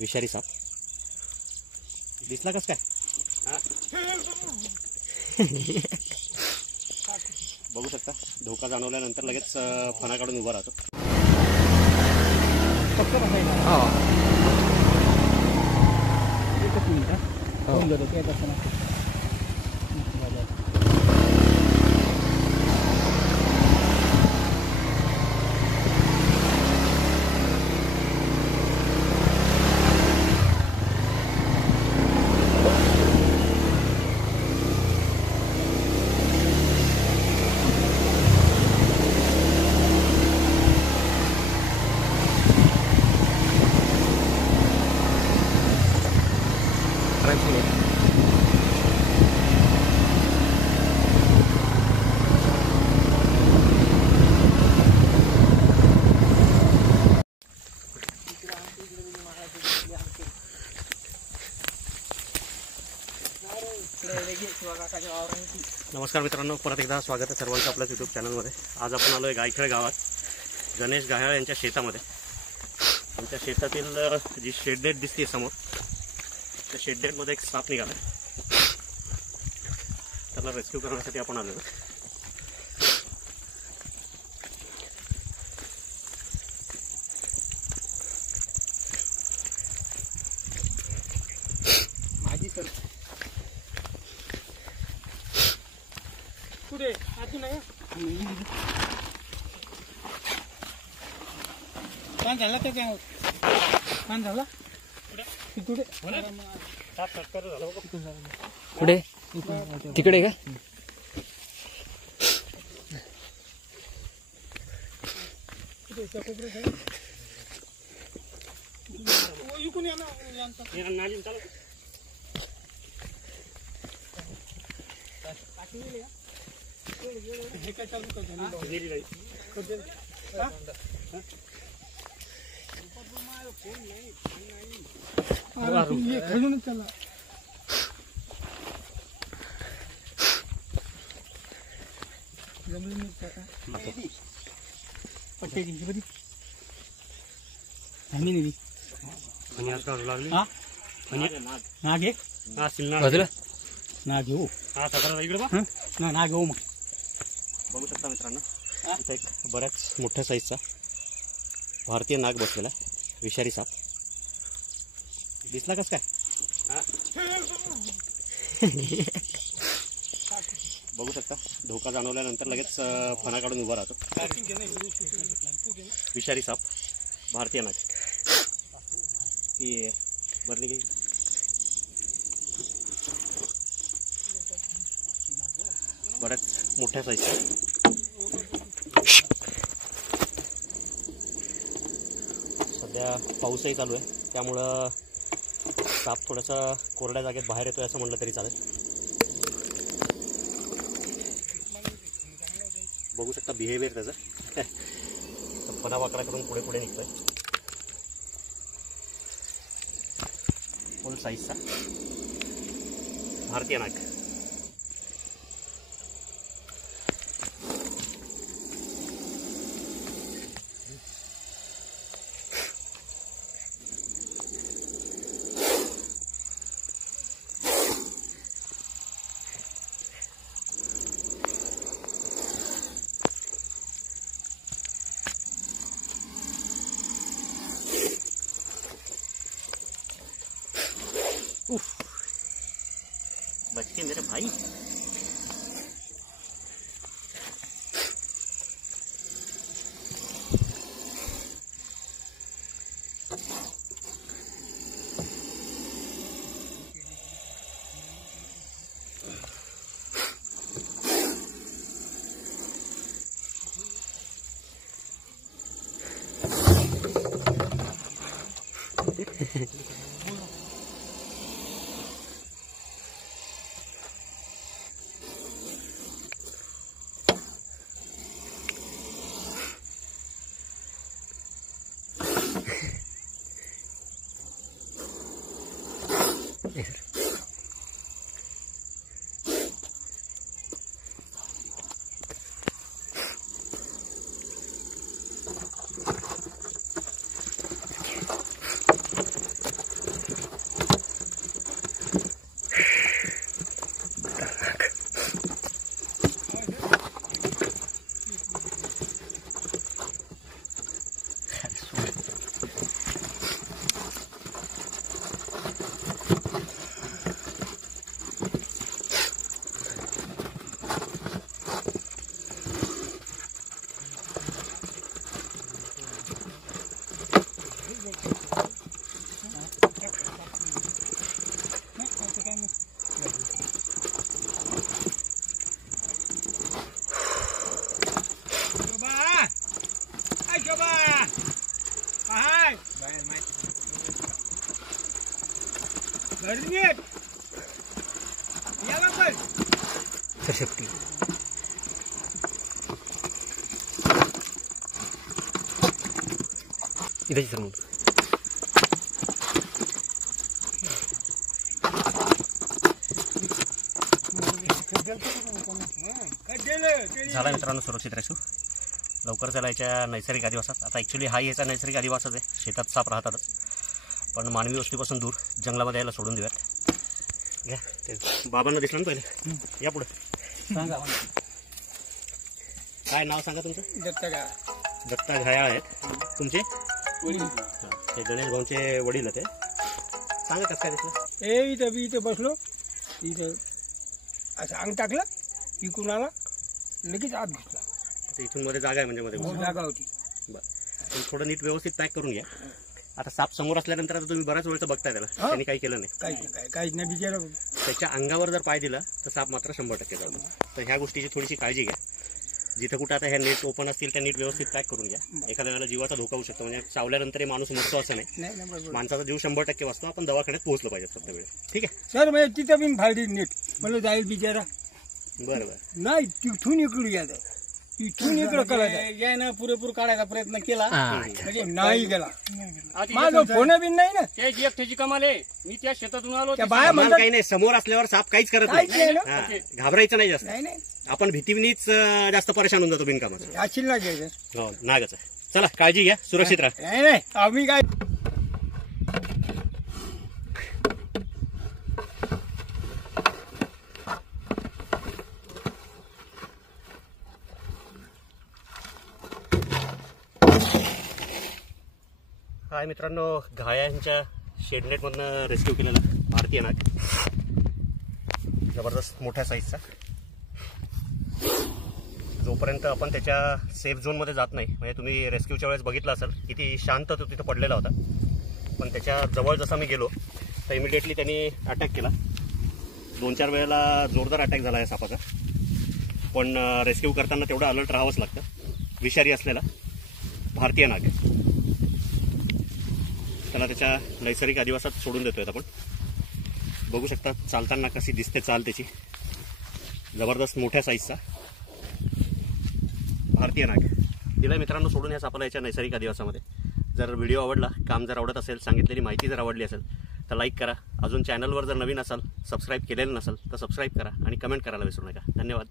विषारी साप दिसला कस काय? बघू शकता धोका जाणवल्यानंतर लगेच फणा काढून उभा राहतो. नमस्कार मित्रांनो, परत एकदा स्वागत आहे सर्वांचं आपल्याच यूट्यूब चॅनलमध्ये. आज आपण आलो आहे गायखेड गावात गणेश गायळ यांच्या शेतामध्ये. त्यांच्या शेतातील जी शेडडेट दिसते समोर, त्या शेडडेटमध्ये एक साप निघाला. त्याला रेस्क्यू करण्यासाठी आपण आलो. माझी सर कुठे अजून आहे पान झाला का काय? पान झाला कुठे कुठे तिकडे का? इकून या ना. हे काय चालू खेळून चला. जमली पट्टे बरी नाही लागली ना घे ना घेऊ इकडे ना घेऊ. मग बघू शकता मित्रांनो, इथं एक बऱ्याच मोठ्या साईजचा भारतीय नाग बसलेला विषारी साप दिसला कस काय? बघू शकता धोका जाणवल्यानंतर लगेच फणा काढून उभा राहतो. विषारी साप भारतीय नाग ही भरली गेली. बऱ्याच मोठ्या साईजचा सध्या पाऊसही चालू आहे, त्यामुळं साप थोडासा कोरड्या जागेत बाहेर येतोय असं म्हणलं तरी चालेल. बघू शकता बिहेवियर त्याचा फणा वाकडा करून पुढे पुढे निघतोय. फुल साईजचा भारतीय नाग. बच के मेरे भाई. नीट याला पण सर शेपटी इथे सर मग झाला मित्रांनो सुरक्षित रेस्क्यू. लवकर त्याला याच्या नैसर्गिक अधिवासात. आता ॲक्च्युली हा याचा नैसर्गिक अधिवासच आहे. शेतात साप राहतातच, पण मानवी वस्तीपासून दूर जंगलामध्ये यायला सोडून देऊयात. घ्या ते बाबांना दिसलं ना पहिले. या पुढे सांगा काय नाव सांगा तुमचं? दत्तगा दत्ता घायाळ आहेत तुमचे? वडील ते गणेश भाऊंचे वडील होते. सांगा कसं काय दिसलं? ए इथं मी इथं बसलो, इथं असं अंग टाकलं, इकडून आला, लगेच आत घुसला. आता इथून मध्ये जागा आहे म्हणजे मध्ये हो, जागा होती. बरं, पण थोडं नीट व्यवस्थित पॅक करून घ्या. आता साप समोर असल्यानंतर आता तुम्ही बऱ्याच वेळचं बघताय त्याला, त्यांनी काही केलं नाही. काहीच नाही बिचारा. त्याच्या अंगावर जर पाय दिला तर साप मात्र 100% जातो. तर ह्या गोष्टीची थोडीशी काळजी घ्या. जिथं कुठं आता ह्या नेट ओपन असतील त्या नीट व्यवस्थित पॅक करून घ्या. एखाद्या वेळेला जीवाचा धोका होऊ शकतो. म्हणजे चावल्यानंतर माणूस मरतो असं नाही. नाही बरोबर. माणसाचा जीव 100% वाचतो. आपण दवाखान्यात पोहोचलो पाहिजे फक्त वेळ. ठीक आहे? सर मग तिथं बिन फाळली नीट मला जाईल बिचारा. बरं बरं. नाही तिथून इकडे यायचं, इथून इकडे करायचं. यायनं पुरेपूर काढायचा प्रयत्न केला, म्हणजे नाही गेला. आता माझं फोन बिन नाही ना. त्याची एकट्याची कमाल आहे. मी त्या शेतातून आलो, त्या बाया आम्हाला म्हणतात काही नाही. समोर असल्यावर साप काहीच करत काहीच नाही. नाही ना. हा, घाबरायचं नाही जास्त. नाही नाही आपण भीतीनेच जास्त परेशान होऊन जातो बिनकामाचं. अशील ना घ्यायचं. हो, नागच आहे. चला काळजी घ्या, सुरक्षित राहा. नाही नाही आम्ही काय हाय मित्रांनो, घायांच्या शेडनेटमधनं रेस्क्यू केलेला भारतीय नाग, जबरदस्त मोठ्या साईजचा. जोपर्यंत आपण त्याच्या सेफ झोनमध्ये जात नाही, म्हणजे तुम्ही रेस्क्यूच्या वेळेस बघितलं असेल किती शांत तो तिथं पडलेला होता, पण त्याच्या जवळ जसा मी गेलो तर इमिडिएटली त्यांनी अटॅक केला. 2-4 वेळेला जोरदार अटॅक झाला आहे सापाचा. पण रेस्क्यू करताना तेवढं अलर्ट राहावंच लागतं. विषारी असलेला भारतीय नाग आहे. त्याला त्याच्या नैसर्गिक अधिवासात सोडून देतोय आपण. बघू शकता चालताना कशी दिसते चाल त्याची. जबरदस्त मोठ्या साईजचा भारतीय नाग दिला मित्रांनो सोडून ह्या सापाला याच्या नैसर्गिक अधिवासामध्ये. जर व्हिडिओ आवडला, काम जर आवडत असेल, सांगितलेली माहिती जर आवडली असेल तर लाईक करा. अजून चॅनलवर जर नवीन असाल, सबस्क्राईब केलेलं नसेल तर सबस्क्राईब करा आणि कमेंट करायला विसरू नका. धन्यवाद.